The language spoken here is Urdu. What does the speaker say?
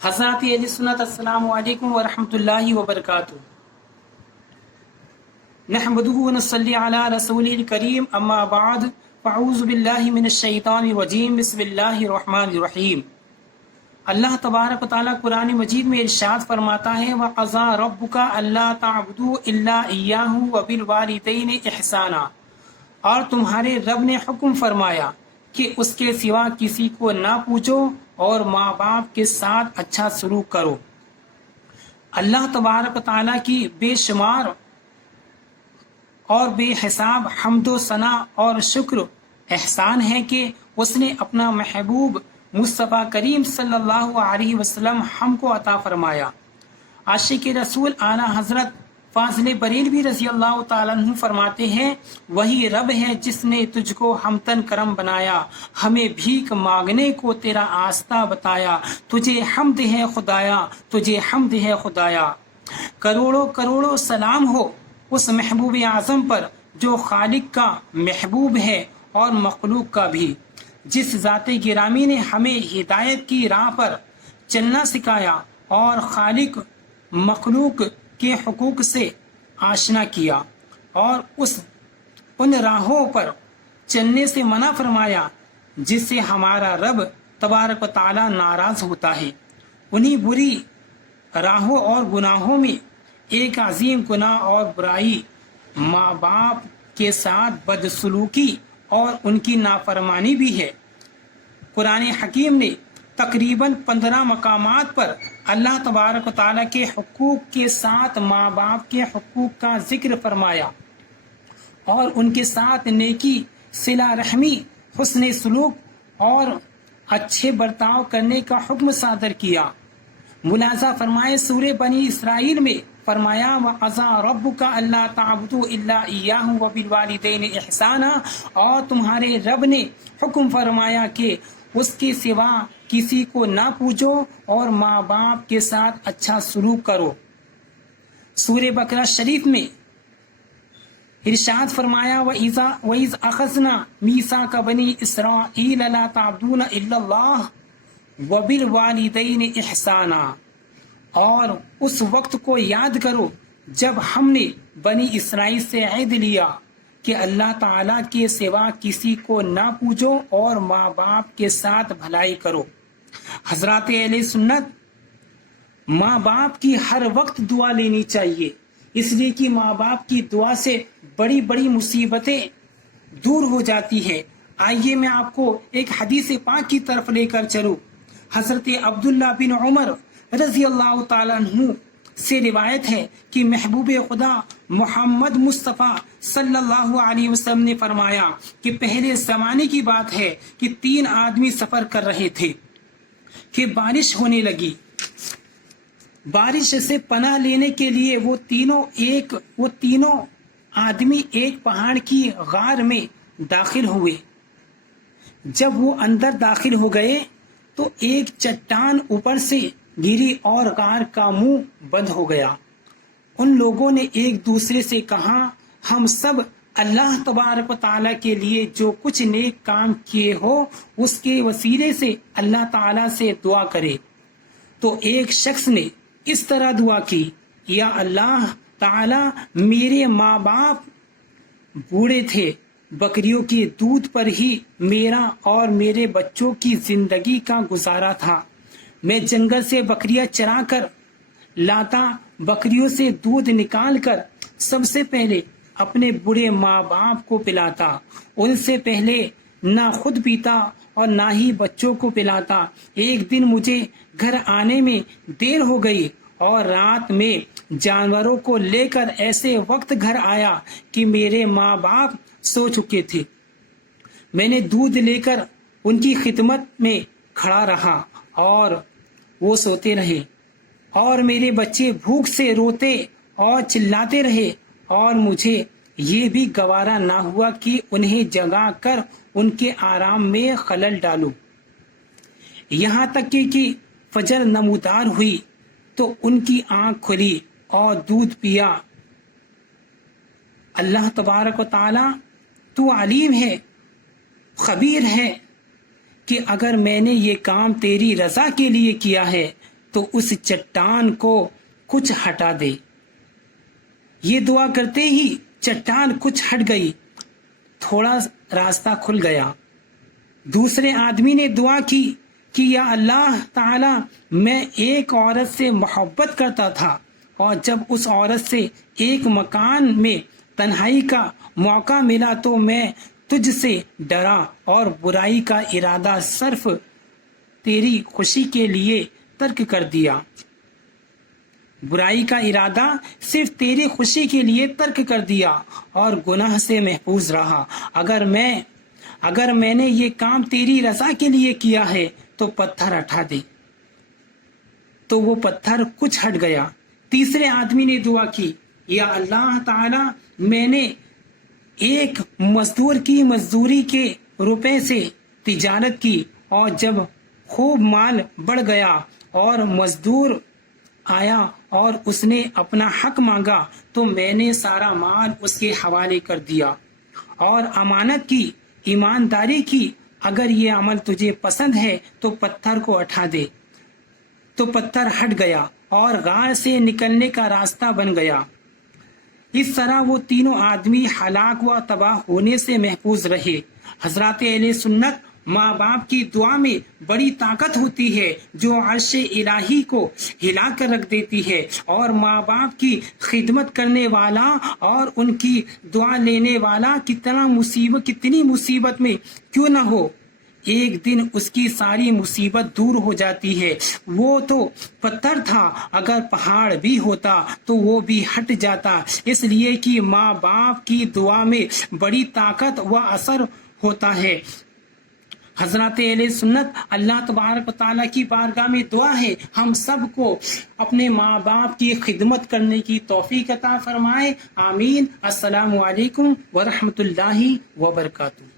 حضرات اہل سنت السلام علیکم ورحمۃ اللہ وبرکاتہ۔ نحمدہ ونصلی علی رسولہ الکریم، اما بعد فاعوذ باللہ من الشیطان الرجیم، بسم اللہ الرحمن الرحیم۔ اللہ تبارک و تعالیٰ قرآن مجید میں ارشاد فرماتا ہے وَقَضَىٰ رَبُّكَ أَلَّا تَعْبُدُوا إِلَّا إِيَّاهُ وَبِالْوَالِدَيْنِ إِحْسَانًا، اور تمہارے رب نے حکم فرمایا کہ اس کے سوا کسی کو نہ پوجو اور ماں باپ کے ساتھ اچھا سلوک کرو۔ اللہ تبارک و تعالیٰ کی بے شمار اور بے حساب حمد و ثنا اور شکر احسان ہے کہ اس نے اپنا محبوب مصطفیٰ کریم صلی اللہ علیہ وسلم ہم کو عطا فرمایا۔ عاشق رسول اعلیٰ حضرت فاضل بریلوی رضی اللہ تعالیٰ عنہ فرماتے ہیں وہی رب ہے جس نے تجھ کو ہمتن کرم بنایا، ہمیں بھیک مانگنے کو تیرا آستہ بتایا، تجھے حمد ہے خدایا، تجھے حمد ہے خدایا۔ کروڑوں کروڑوں سلام ہو اس محبوب اعظم پر جو خالق کا محبوب ہے اور مخلوق کا بھی، جس ذات گرامی نے ہمیں ہدایت کی راہ پر چلنا سکھایا اور خالق مخلوق کے حقوق سے آشنا کیا اور ان راہوں پر چلنے سے منع فرمایا جس سے ہمارا رب تبارک و تعالیٰ ناراض ہوتا ہے۔ انہی بری راہوں اور گناہوں میں ایک عظیم گناہ اور برائی ماں باپ کے ساتھ بدسلوکی اور ان کی نافرمانی بھی ہے۔ قرآن حکیم نے تقریباً 15 مقامات پر اللہ تبارک و تعالیٰ کے حقوق کے ساتھ ماں باپ کے حقوق کا ذکر فرمایا اور ان کے ساتھ نیکی، صلہ رحمی، حسن سلوک اور اچھے برتاؤ کرنے کا حکم صادر کیا۔ ملاحظہ فرمائے سورہ بنی اسرائیل میں فرمایا وَقَضَىٰ رَبُّكَ أَلَّا تَعْبُدُوا إِلَّا إِيَّاهُ وَبِالْوَالِدَيْنِ إِحْسَانًا، اور تمہارے رب نے حکم فرمایا کہ اس کے سوا کسی کو نہ پوجو اور ماں باپ کے ساتھ اچھا سلوک کرو۔ سورہ بقرہ شریف میں ارشاد فرمایا وَإِذْ أَخَذْنَا مِيثَاقَ بَنِي إِسْرَائِيلَ لَا تَعْبُدُونَ إِلَّا اللَّهَ وَبِالْوَالِدَيْنِ إِحْسَانًا، اور اس وقت کو یاد کرو جب ہم نے بنی اسرائیل سے عہد لیا کہ اللہ تعالیٰ کے سوا کسی کو نہ پوجو اور ماں باپ کے ساتھ بھلائی کرو۔ حضرات اہل سنت، ماں باپ کی ہر وقت دعا لینی چاہیے، اس لیے کہ ماں باپ کی دعا سے بڑی بڑی مصیبتیں دور ہو جاتی ہیں۔ آئیے میں آپ کو ایک حدیث پاک کی طرف لے کر چلوں۔ حضرت عبداللہ بن عمر رضی اللہ تعالیٰ عنہ سے روایت ہے کہ محبوب خدا محمد مصطفیٰ صلی اللہ علیہ وسلم نے فرمایا کہ پہلے زمانے کی بات ہے کہ 3 آدمی سفر کر رہے تھے کہ بارش ہونے لگی۔ بارش سے پناہ لینے کے لیے وہ تینوں آدمی ایک پہاڑ کی غار میں داخل ہوئے۔ جب وہ اندر داخل ہو گئے تو ایک چٹان اوپر سے گری اور غار کا منہ بند ہو گیا۔ ان لوگوں نے ایک دوسرے سے کہا ہم سب اللہ تبارک و تعالیٰ کے لیے جو کچھ نیک کام کیے ہو اس کے وسیلے سے اللہ تعالیٰ سے دعا کرے۔ تو ایک شخص نے اس طرح دعا کی یا اللہ تعالیٰ میرے ماں باپ بوڑھے تھے، بکریوں کے دودھ پر ہی میرا اور میرے بچوں کی زندگی کا گزارا تھا، میں جنگل سے بکریاں چرا کر لاتا، بکریوں سے دودھ نکال کر سب سے پہلے اپنے بڑے ماں باپ کو پلاتا، ان سے پہلے نہ خود پیتا اور نہ ہی بچوں کو پلاتا۔ ایک دن مجھے گھر آنے میں دیر ہو گئی اور رات میں جانوروں کو لے کر ایسے وقت گھر آیا کہ میرے ماں باپ سو چکے تھے۔ میں نے دودھ لے کر ان کی خدمت میں کھڑا رہا اور وہ سوتے رہے، اور میرے بچے بھوک سے روتے اور چلاتے رہے، اور مجھے یہ بھی گوارا نہ ہوا کہ انہیں جگا کر ان کے آرام میں خلل ڈالوں۔ یہاں تک کہ فجر نمودار ہوئی تو ان کی آنکھ کھلی اور دودھ پیا۔ اللہ تبارک و تعالیٰ تو علیم ہے، خبیر ہے کہ اگر میں نے یہ کام تیری رضا کے لیے کیا ہے تو اس چٹان کو کچھ ہٹا دے۔ یہ دعا کرتے ہی چٹان کچھ ہٹ گئی، تھوڑا راستہ کھل گیا۔ دوسرے آدمی نے دعا کی کہ یا اللہ تعالی، میں ایک عورت سے محبت کرتا تھا، اور جب اس عورت سے ایک مکان میں تنہائی کا موقع ملا تو میں تجھ سے ڈرا اور برائی کا ارادہ صرف تیری خوشی کے لیے ترک کر دیا۔ برائی کا ارادہ صرف تیری خوشی کے لیے ترک کر دیا اور گناہ سے محفوظ رہا۔ اگر میں نے یہ کام تیری رضا کے لیے کیا ہے تو پتھر ہٹا دے۔ تو وہ پتھر کچھ ہٹ گیا۔ تیسرے آدمی نے دعا کی، یا اللہ تعالی، میں نے ایک مزدور کی مزدوری کے روپے سے تجارت کی، اور جب خوب مال بڑھ گیا اور مزدور آیا اور اس نے اپنا حق مانگا تو میں نے سارا مال اس کے حوالے کر دیا اور امانت کی، ایمانداری کی۔ اگر یہ عمل تجھے پسند ہے تو پتھر کو ہٹا دے۔ تو پتھر ہٹ گیا اور غار سے نکلنے کا راستہ بن گیا۔ اس طرح وہ تینوں آدمی ہلاک و تباہ ہونے سے محفوظ رہے۔ حضرات اہل سنت، ماں باپ کی دعا میں بڑی طاقت ہوتی ہے جو عرش الہی کو ہلا کر رکھ دیتی ہے، اور ماں باپ کی خدمت کرنے والا اور ان کی دعا لینے والا کتنی مصیبت میں کیوں نہ ہو، ایک دن اس کی ساری مصیبت دور ہو جاتی ہے۔ وہ تو پتھر تھا، اگر پہاڑ بھی ہوتا تو وہ بھی ہٹ جاتا، اس لیے کہ ماں باپ کی دعا میں بڑی طاقت و اثر ہوتا ہے۔ حضرات اہل سنت، اللہ تبارک و تعالیٰ کی بارگاہ میں دعا ہے ہم سب کو اپنے ماں باپ کی خدمت کرنے کی توفیق عطا فرمائے، آمین۔ السلام علیکم ورحمۃ اللہ وبرکاتہ۔